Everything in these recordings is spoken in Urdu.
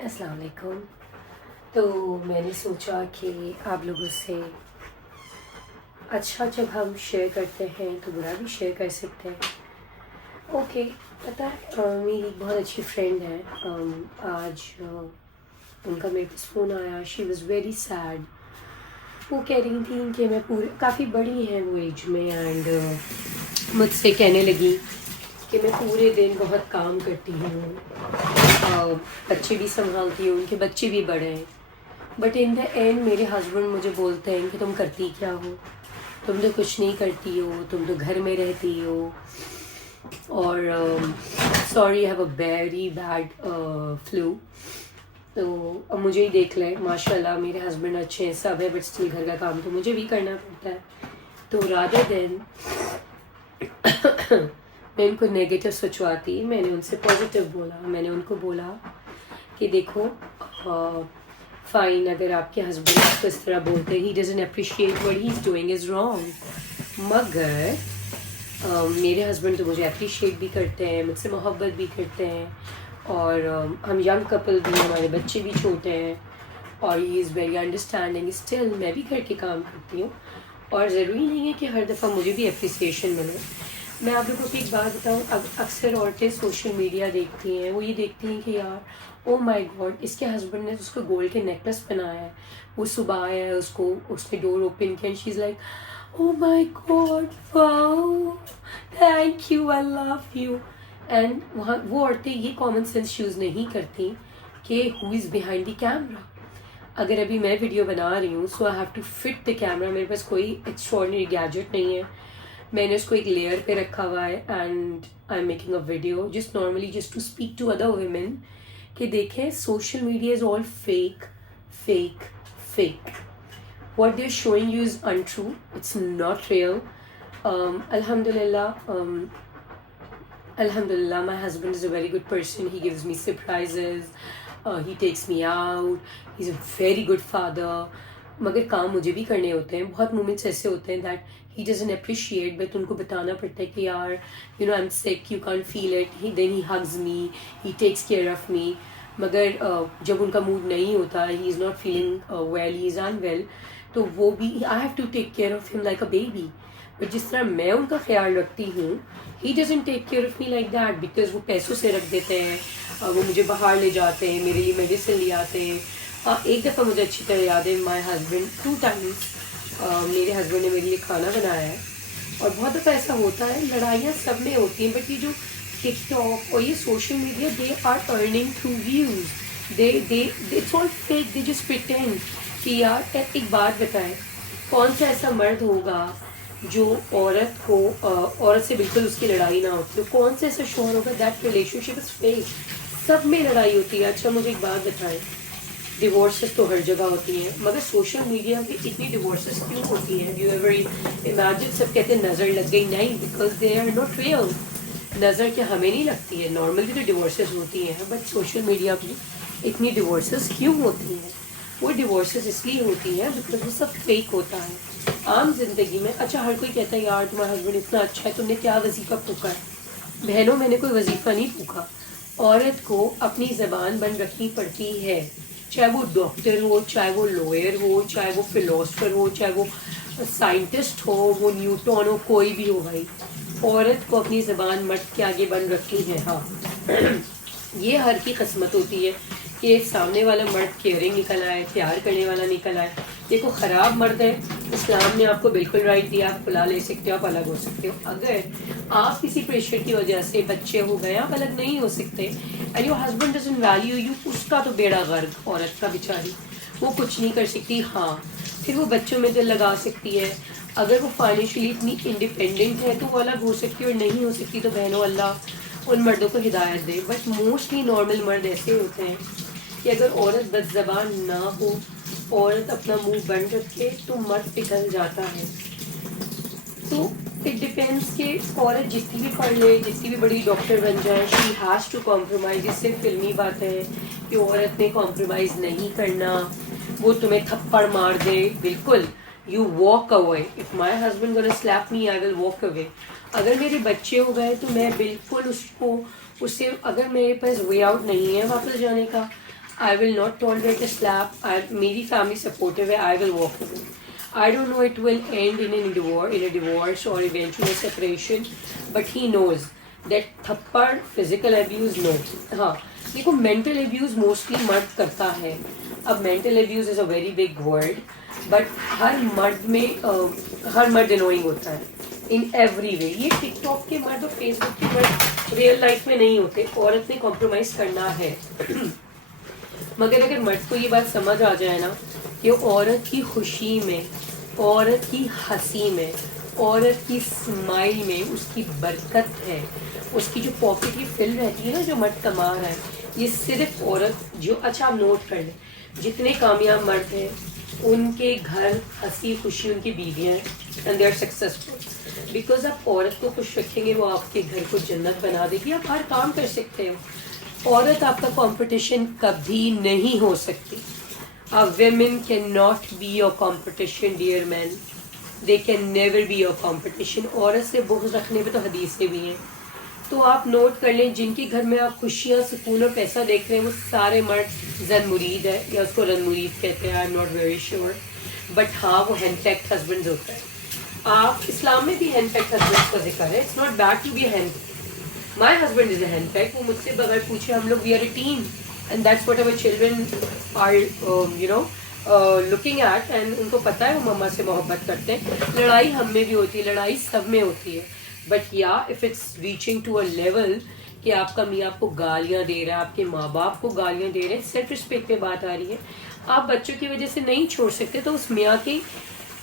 السلام علیکم. تو میں نے سوچا کہ آپ لوگوں سے اچھا جب ہم شیئر کرتے ہیں تو برا بھی شیئر کر سکتے ہیں. اوکے. پتہ ہے میری ایک بہت اچھی فرینڈ ہے. آج ان کا میرے پاس فون آیا. She was very sad. وہ کہہ رہی تھیں کہ میں کافی بڑی ہیں وہ ایج میں، اینڈ مجھ سے کہنے لگی کہ میں پورے دن بہت کام کرتی ہوں، بچے بھی سنبھالتی ہوں، ان کے بچے بھی بڑے ہیں، بٹ ان دا اینڈ میرے ہسبینڈ مجھے بولتے ہیں کہ تم کرتی کیا ہو، تم تو کچھ نہیں کرتی ہو، تم تو گھر میں رہتی ہو، اور sorry have a very bad flu. تو اب مجھے ہی دیکھ لیں، ماشاء اللہ میرے ہسبینڈ اچھے ہیں، سب ہے، بٹ اسٹل گھر کا کام تو مجھے بھی کرنا پڑتا ہے. تو رادر دین میں ان کو نیگیٹو سوچواتی، میں نے ان سے پازیٹیو بولا. میں نے ان کو بولا کہ دیکھو فائن، اگر آپ کے ہسبینڈ آپ کو اس طرح بولتے ہی doesn't appreciate what he is doing is wrong, مگر میرے ہسبینڈ تو مجھے اپریشیٹ بھی کرتے ہیں، مجھ سے محبت بھی کرتے ہیں، اور ہم ینگ کپل بھی ہیں، ہمارے بچے بھی چھوٹے ہیں، اور ہی از ویری انڈرسٹینڈنگ. اسٹل میں بھی گھر کے کام کرتی ہوں، اور ضروری نہیں ہے کہ ہر دفعہ مجھے بھی اپریسیشن ملے. میں آپ لوگوں کو ایک بات بتاؤں، اکثر عورتیں سوشل میڈیا دیکھتی ہیں، وہ یہ دیکھتی ہیں کہ یار او مائی گاڈ، اس کے ہسبینڈ نے اس کو گولڈ کے نیکلس پہنایا ہے، وہ صبح آیا ہے، اس نے ڈور اوپن کیا، she is like oh my god wow thank you I love you. And وہاں وہ عورتیں یہ کامن سینس یوز نہیں کرتی کہ ہو از بیہائنڈ دی کیمرا. اگر ابھی میں ویڈیو بنا رہی ہوں، so I have to fit the camera. میرے پاس کوئی ایکسٹراڈنری گیجٹ نہیں ہے، میں نے اس کو ایک لیئر پہ رکھا ہوا ہے، and I am making a video just normally just to speak to other women کہ دیکھیں social media is all fake fake fake. What they are showing you is untrue, it's not real. الحمد للہ Alhamdulillah, my husband is a very good person. He gives me surprises. He takes me out. He's a very good father. مگر کام مجھے بھی کرنے ہوتے ہیں. بہت مومنٹس ایسے ہوتے ہیں that he doesn't appreciate, but ان کو بتانا پڑتا ہے کہ یار you know I am sick, you can't feel it. Then he hugs me, he takes care of me. مگر جب ان کا موڈ نہیں ہوتا، he is not feeling well, he is unwell, تو وہ بھی I have to take care of him like a baby. But جس طرح میں ان کا خیال رکھتی ہوں، he doesn't take care of me like that, because وہ پیسوں سے رکھ دیتے ہیں، وہ مجھے باہر لے جاتے ہیں، میرے لیے میڈیسن لے آتے ہیں. ایک دفعہ مجھے اچھی طرح یاد ہے، مائی ہسبینڈ 2 times میرے ہسبینڈ نے میرے لیے کھانا بنایا ہے. اور بہت دفعہ ایسا ہوتا ہے، لڑائیاں سب میں ہوتی ہیں، بٹ یہ جو ٹک ٹاک اور یہ social media, they are earning through views, it's all fake. They just pretend کہ یار ایک بات بتائیں، کون سا ایسا مرد ہوگا جو عورت سے بالکل اس کی لڑائی نہ ہوتی ہو؟ کون سا ایسا شوہر ہوگا؟ That relationship is fake. سب میں لڑائی ہوتی ہے. اچھا مجھے ایک بات بتائیں، ڈیورسز تو ہر جگہ ہوتی ہیں، مگر سوشل میڈیا پہ اتنی ڈیورسز کیوں ہوتی ہیں؟ You ever imagine? سب کہتے ہیں نظر لگ گئی. نہیں، because they are not real. نظر کیا ہمیں نہیں لگتی ہے؟ نارملی تو ڈیورسز ہوتی ہیں، بٹ سوشل میڈیا پہ اتنی ڈیورسز کیوں ہوتی ہیں؟ وہ ڈیورسز اس لیے ہوتی ہیں بیکاز وہ سب فیک ہوتا ہے. عام زندگی میں اچھا ہر کوئی کہتا ہے یار تمہارا ہسبینڈ اتنا اچھا ہے، تم نے کیا وظیفہ پھونکا ہے؟ بہنوں، میں نے کوئی وظیفہ نہیں پھونکا. عورت کو اپنی زبان بند رکھنی پڑتی ہے، چاہے وہ ڈاکٹر ہو، چاہے وہ لوئر ہو، چاہے وہ فلاسفر ہو، چاہے وہ سائنٹسٹ ہو، وہ نیوٹن ہو، کوئی بھی ہو. بھائی عورت کو اپنی زبان مرد کے آگے بند رکھنی ہے. ہاں یہ ہر کی قسمت ہوتی ہے کہ ایک سامنے والا مرد کیئرنگ نکل آئے، پیار کرنے والا نکل آئے. دیکھو خراب مرد ہے، اسلام نے آپ کو بالکل رائٹ دیا، آپ کھلا لے سکتے ہو، آپ الگ ہو سکتے ہو. اگر آپ کسی پریشر کی وجہ سے بچے ہو گئے، آپ الگ نہیں ہو سکتے. And your husband doesn't value you, اس کا تو بیڑا غرق. عورت کا بیچاری وہ کچھ نہیں کر سکتی. ہاں پھر وہ بچوں میں دل لگا سکتی ہے. اگر وہ فائنینشلی اتنی انڈیپینڈنٹ ہے تو وہ الگ ہو سکتی ہے، اور نہیں ہو سکتی تو بہنوں اللہ ان مردوں کو ہدایت دے. بٹ موسٹلی نارمل مرد ایسے ہوتے ہیں کہ اگر عورت بد زبان نہ ہو، عورت اپنا منہ بند رکھے، تو مرد پگھل جاتا ہے. تو اٹ ڈپینڈس کہ عورت جتنی بھی پڑھ لے، جتنی بھی بڑی ڈاکٹر بن جائے، شی ہیز ٹو کمپرومائز. اس سے فلمی باتیں ہیں کہ عورت نے کمپرومائز نہیں کرنا، وہ تمہیں تھپڑ مار دے، بالکل you walk away. If my husband gonna slip me, I will walk away. اگر میرے بچے ہو گئے تو میں بالکل اس سے، اگر میرے پاس وے آؤٹ نہیں ہے واپس جانے کا، I will not tolerate a slap. میری فیملی سپورٹیو ہے. I will walk away. I don't know it will end in a divorce or eventually a separation, but he knows that تھپڑ physical abuse no. ہاں دیکھو mental abuse mostly مرد کرتا ہے. اب mental abuse is a very big word, but ہر مرد annoying ہوتا ہے in every way. یہ ٹک ٹاک کے مرد اور فیس بک کے مرد ریئل لائف میں نہیں ہوتے. عورت نے کمپرومائز کرنا ہے. مگر اگر مرد کو یہ بات سمجھ آ جائے نا کہ عورت کی خوشی میں, عورت کی ہنسی میں, عورت کی اسمائل میں اس کی برکت ہے, اس کی جو پاکٹ کی فل رہتی ہے نا جو مرد کما رہا ہے, یہ صرف عورت جو, اچھا آپ نوٹ کر لیں جتنے کامیاب مرد ہیں ان کے گھر ہنسی خوشی ان کی بیویاں ہیں, and they are successful. Because آپ عورت کو خوش رکھیں گے وہ آپ کے گھر کو جنت بنا دے گی. آپ ہر کام کر سکتے ہو. عورت آپ کا کمپٹیشن کبھی نہیں ہو سکتی. women cannot be your competition dear men. they can never be your competition. عورت سے بغض رکھنے پہ تو حدیثیں بھی ہیں. تو آپ نوٹ کر لیں جن کے گھر میں آپ خوشیاں سکون اور پیسہ دیکھ رہے ہیں وہ سارے مرد زن مرید ہے, یا اس کو رن مرید کہتے ہیں, آئی am not very sure. But ہاں وہ ہینڈ پیکڈ ہسبینڈ ہوتا ہے. آپ اسلام میں بھی ہینڈ پیکڈ ہسبینڈ کا ذکر ہے. It's not bad to be hand. My husband is a hand pack. وہ مجھ سے بغیر پوچھے ہم لوگ we are a team, and that's what our children are looking at, and ان کو پتہ ہے وہ مما سے محبت کرتے ہیں. لڑائی ہم میں بھی ہوتی ہے, لڑائی سب میں ہوتی ہے. بٹ یا if it's reaching to a level کہ آپ کا میاں آپ کو گالیاں دے رہا ہے, آپ کے ماں باپ کو گالیاں دے رہے ہیں, سیلف رسپیکٹ پہ بات آ رہی ہے, آپ بچوں کی وجہ سے نہیں چھوڑ سکتے, تو اس میاں کی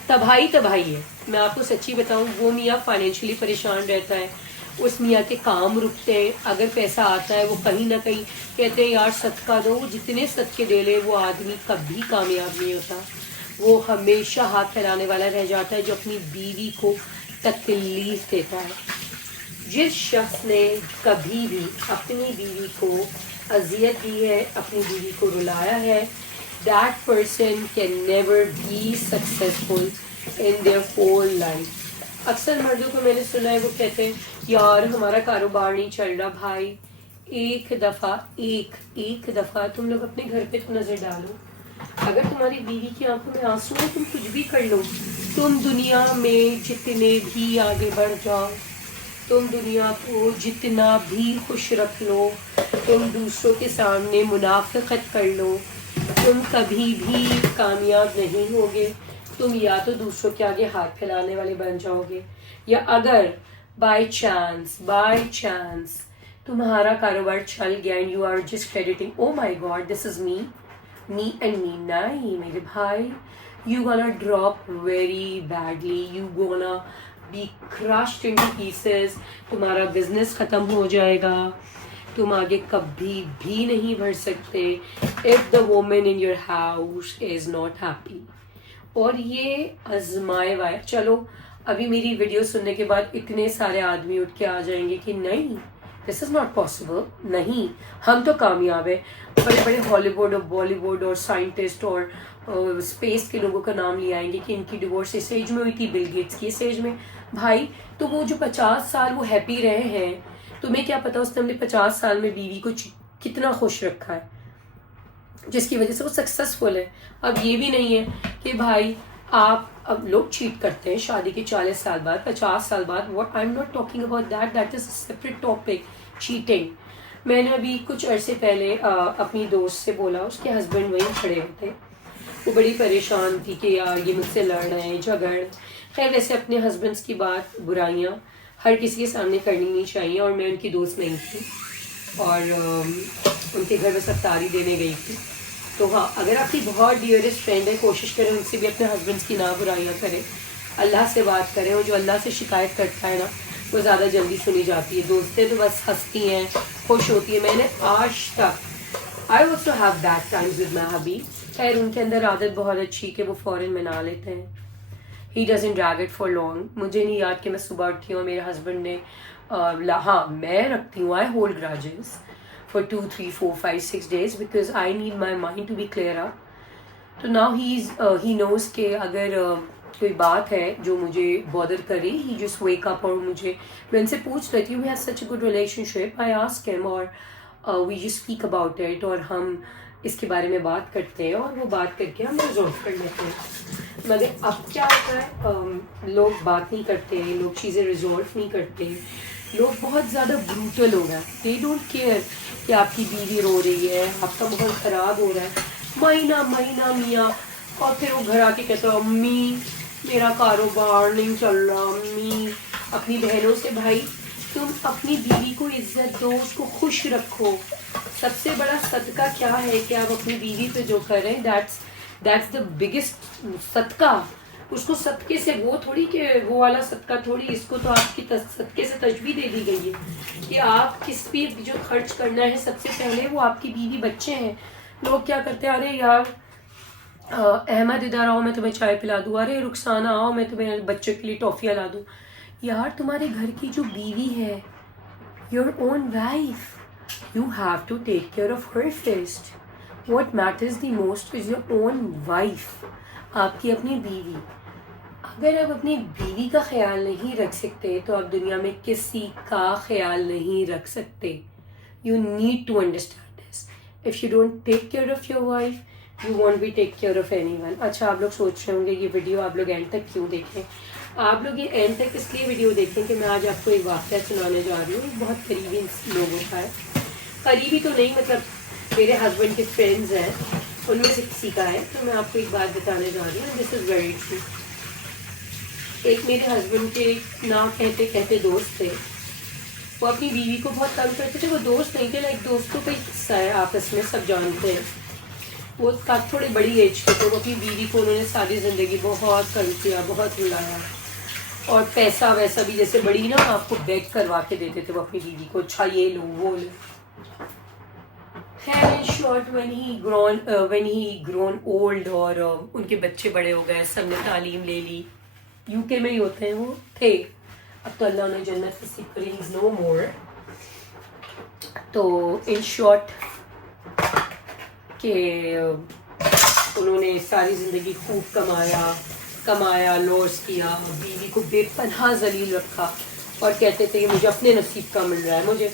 تباہی ہے. میں آپ کو سچی بتاؤں, وہ میاں فائنینشلی پریشان رہتا ہے, اس میاں کے کام رکتے ہیں. اگر پیسہ آتا ہے وہ کہیں نہ کہیں کہتے ہیں یار صدقہ دو. وہ جتنے صدقے دے لے وہ آدمی کبھی کامیاب نہیں ہوتا. وہ ہمیشہ ہاتھ پھیلانے والا رہ جاتا ہے جو اپنی بیوی کو تکلیف دیتا ہے. جس شخص نے کبھی بھی اپنی بیوی کو اذیت دی ہے, اپنی بیوی کو رلایا ہے, that person can never be successful in their whole life. اکثر مردوں کو میں نے سنا ہے وہ کہتے ہیں یار ہمارا کاروبار نہیں چل رہا. بھائی ایک دفعہ تم لوگ اپنے گھر پہ تو نظر ڈالو. اگر تمہاری بیوی کی آنکھوں میں آنسو ہے تم کچھ بھی کر لو. تم دنیا میں جتنے بھی آگے بڑھ جاؤ, تم دنیا کو جتنا بھی خوش رکھ لو, تم دوسروں کے سامنے منافقت کر لو, تم کبھی بھی کامیاب نہیں ہوگے. تم یا تو دوسروں کے آگے ہاتھ پھیلانے والے بن جاؤ گے, یا اگر بائی چانس تمہارا کاروبار چل گیا and you are just crediting oh my god this is me and me. نہیں میرے بھائی, you gonna drop very badly, you gonna be crushed into pieces. تمہارا بزنس ختم ہو جائے گا, تم آگے کبھی بھی نہیں بڑھ سکتے if the woman in your house is not happy. اور یہ آزمائے ہوئے. چلو ابھی میری ویڈیو سننے کے بعد اتنے سارے آدمی اٹھ کے آ جائیں گے کہ نہیں دس از ناٹ پاسبل, نہیں ہم تو کامیاب ہیں. بڑے بڑے ہالی ووڈ اور بالی ووڈ اور سائنٹسٹ اور اسپیس کے لوگوں کا نام لے آئیں گے کہ ان کی ڈیورس اس ایج میں ہوئی تھی, بل گیٹس کی اس ایج میں. بھائی تو وہ جو 50 سال وہ ہیپی رہے ہیں, تمہیں کیا پتا اس نے اپنے 50 سال میں بیوی کو کتنا خوش رکھا ہے جس کی وجہ سے وہ سکسیزفل ہے. اب یہ بھی نہیں ہے کہ بھائی آپ, اب لوگ چیٹ کرتے ہیں شادی کے 40 سال بعد 50 سال بعد. What I am not talking about that is a separate topic, cheating. میں نے ابھی کچھ عرصے پہلے اپنی دوست سے بولا, اس کے ہسبینڈ وہیں کھڑے ہوتے, وہ بڑی پریشان تھی کہ یار یہ مجھ سے لڑ رہے ہیں, جھگڑ. خیر ویسے اپنے ہسبینڈس کی بات برائیاں ہر کسی کے سامنے کرنی نہیں چاہیے, اور میں ان کی دوست نہیں تھی اور ان کے گھر بس افطاری دینے گئی تھی. تو ہاں اگر آپ کی بہت ڈیئرسٹ فرینڈ ہے کوشش کریں ان سے بھی اپنے ہسبینڈس کی نہ برائیاں کریں, اللہ سے بات کریں. اور جو اللہ سے شکایت کرتا ہے نا وہ زیادہ جلدی سنی جاتی ہے. دوستیں تو بس ہنستی ہیں, خوش ہوتی ہیں. میں نے آج تک I also have bad times with my hubby. خیر ان کے اندر عادت بہت اچھی کہ وہ فوراً منا لیتے ہیں. He doesn't drag it for long. مجھے نہیں یاد کہ میں صبح اٹھی ہوں میرے ہسبینڈ نے, ہاں میں رکھتی ہوں I hold garages for 2, 3, 4, 5, 6 days because I need my mind to be clear up. تو now he knows کہ اگر کوئی بات ہے جو مجھے bother کرے, he just wake up. اور مجھے میں ان سے پوچھ لیتی ہوں we have such a good relationship. I ask him, اور we just speak about it, اور ہم اس کے بارے میں بات کرتے ہیں، اور وہ بات کر کے ہم ریزولو کر لیتے ہیں. مگر اب کیا ہوتا ہے، لوگ بات نہیں کرتے، لوگ چیزیں ریزولو نہیں کرتے، لوگ بہت زیادہ بروٹل ہو گئے. دے ڈونٹ کیئر کہ آپ کی بیوی رو رہی ہے، آپ کا ماحول خراب ہو رہا ہے، مہینہ مہینہ میاں، اور پھر وہ گھر آ کے کہتا ہے امی میرا کاروبار نہیں چل رہا. امی اپنی بہنوں سے، بھائی تم اپنی بیوی کو عزت دو، اس کو خوش رکھو. سب سے بڑا صدقہ کیا ہے کہ آپ اپنی بیوی پہ جو کریں، دیٹس دا بگیسٹ صدقہ. اس کو صدقے سے وہ تھوڑی کہ وہ والا صدقہ تھوڑی، اس کو تو آپ کی صدقے سے تشبیہ دے دی گئی ہے کہ آپ کس پہ جو خرچ کرنا ہے سب سے پہلے وہ آپ کی بیوی بچے ہیں. لوگ کیا کرتے ہیں، ارے یار احمد ادھر آؤ میں تمہیں چائے پلا دوں، ارے رخسانہ آؤ میں تمہیں بچے کے لیے ٹافیاں لا دوں. یار تمہارے گھر کی جو بیوی ہے، your own wife, you have to take care of her first. What matters the most is your own wife, آپ کی اپنی بیوی. اگر آپ اپنی بیوی کا خیال نہیں رکھ سکتے تو آپ دنیا میں کسی کا خیال نہیں رکھ سکتے. You need to understand this. If you don't take care of your wife, you won't be take care of anyone. اچھا آپ لوگ سوچ رہے ہوں گے یہ ویڈیو آپ لوگ اینڈ تک کیوں دیکھیں؟ آپ لوگ یہ اینڈ تک اس لیے ویڈیو دیکھیں کہ میں آج آپ کو ایک واقعہ سنانے جا رہی ہوں. بہت قریبی لوگوں کا ہے، قریبی تو نہیں مطلب میرے ہسبینڈ کے فرینڈز ہیں، ان میں سے کسی کا ہے. تو میں آپ کو ایک بات بتانے جا رہی ہوں، دس از ویری ٹرو. ایک میرے ہسبینڈ کے نہ کہتے کہتے دوست تھے، وہ اپنی بیوی کو بہت تنگ کرتے تھے. وہ دوست نہیں تھے، لائک دوستوں کا ایک قصہ ہے، آپس میں سب جانتے ہیں. وہ تھوڑی بڑی ایج کے تھے. وہ اپنی بیوی کو انہوں نے ساری زندگی بہت تنگ کیا، بہت رلایا، اور پیسہ ویسا بھی جیسے بڑی نا آپ کو بیگ کروا کے دیتے تھے وہ اپنی بیوی کو، اچھا یہ لو وہ لو. خیر in short when he grown old اور ان کے بچے بڑے ہو گئے، سب نے تعلیم لے لی. یو کے میں ہی ہوتے ہیں وہ تھے، اب تو اللہ نے جنت نصیب کری، از نو مور. تو ان شارٹ کہ انہوں نے ساری زندگی خوب کمایا لاس کیا، بیوی کو بے پناہ ذلیل رکھا، اور کہتے تھے کہ مجھے اپنے نصیب کا مل رہا ہے مجھے.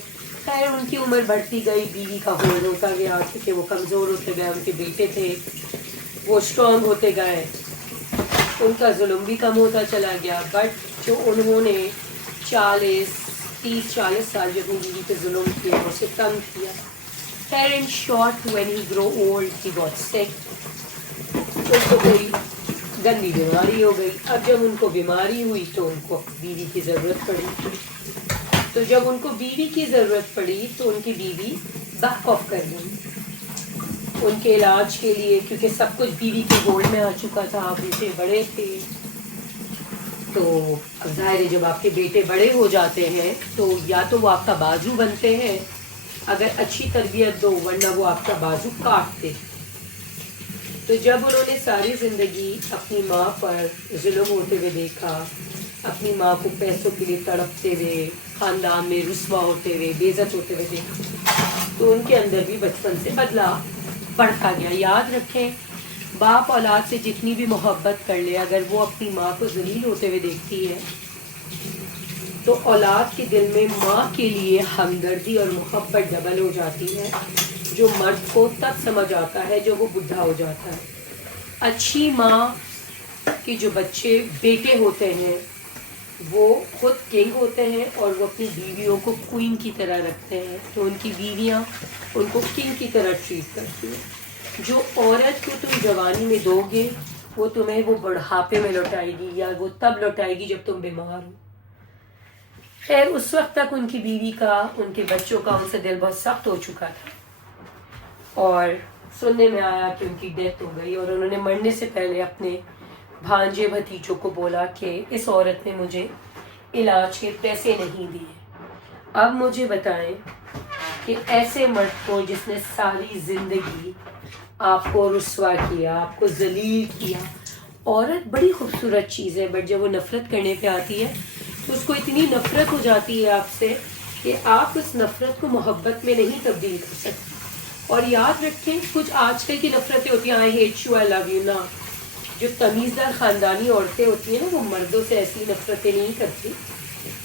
خیر ان کی عمر بڑھتی گئی، بیوی کا ہولڈ ہوتا گیا کیونکہ وہ کمزور ہوتے گئے. ان کے بیٹے تھے وہ اسٹرانگ ہوتے گئے، ان کا ظلم بھی کم ہوتا چلا گیا. بٹ جو انہوں نے 30-40 سال جو اپنی بیوی پہ ظلم کیا، اسے تنگ کیا. خیر in short when he grow old he got sick. ان کو کوئی گندی بیماری ہو گئی. اب جب ان کو بیماری ہوئی تو ان کو بیوی کی ضرورت پڑی. تو جب ان کو بیوی کی ضرورت پڑی تو ان کی بیوی بیک آف کر گئی ان کے علاج کے لیے، کیونکہ سب کچھ بیوی کے گولڈ میں آ چکا تھا. بیٹے بڑے تھے، تو اب ظاہر ہے جب آپ کے بیٹے بڑے ہو جاتے ہیں تو یا تو وہ آپ کا بازو بنتے ہیں اگر اچھی تربیت دو، ورنہ وہ آپ کا بازو کاٹتے. تو جب انہوں نے ساری زندگی اپنی ماں پر ظلم ہوتے ہوئے دیکھا، اپنی ماں کو پیسوں کے لیے تڑپتے ہوئے، خاندان میں رسوا ہوتے ہوئے، بے عزت ہوتے ہوئے دیکھا، تو ان کے اندر بھی بچپن سے بدلاؤ بڑھتا گیا. یاد رکھیں باپ اولاد سے جتنی بھی محبت کر لے، اگر وہ اپنی ماں کو ذلیل ہوتے ہوئے دیکھتی ہے تو اولاد کے دل میں ماں کے لیے ہمدردی اور محبت ڈبل ہو جاتی ہے، جو مرد کو تب سمجھ آتا ہے جب وہ بڈھا ہو جاتا ہے. اچھی ماں کے جو بچے بیٹے ہوتے ہیں وہ خود کنگ ہوتے ہیں اور وہ اپنی بیویوں کو کوئین کی طرح رکھتے ہیں، تو ان کی بیویاں ان کو کنگ کی طرح ٹریٹ کرتی ہیں. جو عورت کو تم جوانی میں دو گے وہ تمہیں وہ بڑھاپے میں لوٹائے گی، یا وہ تب لوٹائے گی جب تم بیمار ہو. خیر اس وقت تک ان کی بیوی کا، ان کے بچوں کا ان سے دل بہت سخت ہو چکا تھا، اور سننے میں آیا کہ ان کی ڈیتھ ہو گئی. اور انہوں نے مرنے سے پہلے اپنے بھانجے بھتیجوں کو بولا کہ اس عورت نے مجھے علاج کے پیسے نہیں دیے. اب مجھے بتائیں کہ ایسے مرد کو جس نے ساری زندگی آپ کو رسوا کیا، آپ کو ذلیل کیا. عورت بڑی خوبصورت چیز ہے، بٹ جب وہ نفرت کرنے پہ آتی ہے تو اس کو اتنی نفرت ہو جاتی ہے آپ سے کہ آپ اس نفرت کو محبت میں نہیں تبدیل کر سکتے. اور یاد رکھیں کچھ آج کل کی نفرتیں ہوتی ہیں، I hate you, I love you. نا جو تمیزدار خاندانی عورتیں ہوتی ہیں نا، وہ مردوں سے ایسی نفرتیں نہیں کرتی.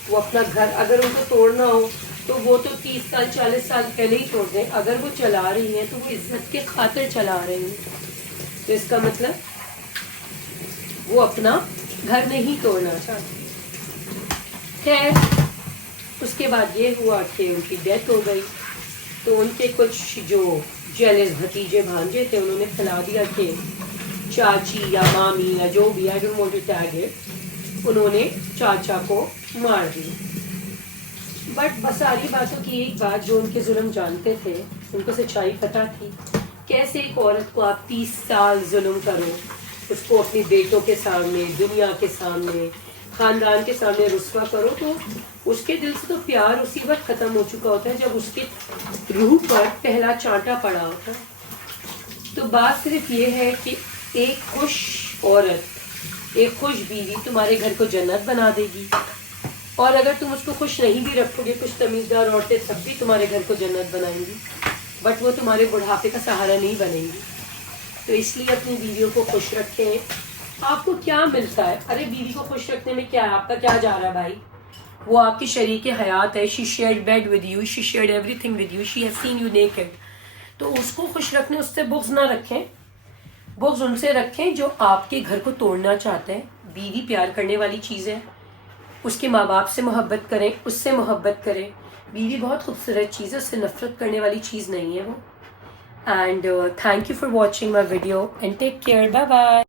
وہ اپنا گھر اگر ان کو توڑنا ہو تو وہ تو 30 سال 40 سال پہلے ہی توڑ دیں. اگر وہ چلا رہی ہیں تو وہ عزت کے خاطر چلا رہی ہیں. تو اس کا مطلب وہ اپنا گھر نہیں توڑنا چاہتی. خیر اس کے بعد یہ ہوا کہ ان کی ڈیتھ ہو گئی. تو ان کے کچھ جو جیلس بھتیجے بھانجے تھے انہوں نے کھلا دیا کہ چاچی یا مامی یا جو بھی I don't want to tag it, انہوں نے چاچا کو مار دیا. بٹ بس ساری باتوں کی ایک بات، جو ان کے ظلم جانتے تھے ان کو سچائی پتہ تھی. کیسے ایک عورت کو آپ 30 سال ظلم کرو، اس کو اپنی بیٹوں کے سامنے، دنیا کے سامنے، خاندان کے سامنے رسوا کرو، تو اس کے دل سے تو پیار اسی وقت ختم ہو چکا ہوتا ہے جب اس کے روح پر پہلا چانٹا پڑا ہوتا ہے. تو بات صرف یہ ہے کہ ایک خوش عورت، ایک خوش بیوی تمہارے گھر کو جنت بنا دے گی، اور اگر تم اس کو خوش نہیں بھی رکھو گے، کچھ تمیزدار عورتیں تب بھی تمہارے گھر کو جنت بنائیں گی، بٹ وہ تمہارے بڑھاپے کا سہارا نہیں بنیں گی. تو اس لیے اپنی بیویوں کو خوش رکھیں. آپ کو کیا ملتا ہے؟ ارے بیوی کو خوش رکھنے میں کیا ہے؟ آپ کا کیا جا رہا ہے بھائی؟ وہ آپ کی شریک حیات ہے. She shared bed with you, she shared everything with you, she has seen you naked. تو اس کو خوش رکھنے، اس سے بغض نہ رکھیں. بغض ان سے رکھیں جو آپ کے گھر کو توڑنا چاہتے ہیں. بیوی پیار کرنے والی چیز ہے. اس کے ماں باپ سے محبت کریں، اس سے محبت کریں. بیوی بہت خوبصورت چیز ہے، اس سے نفرت کرنے والی چیز نہیں ہے وہ. And thank you for watching my video and take care. Bye bye.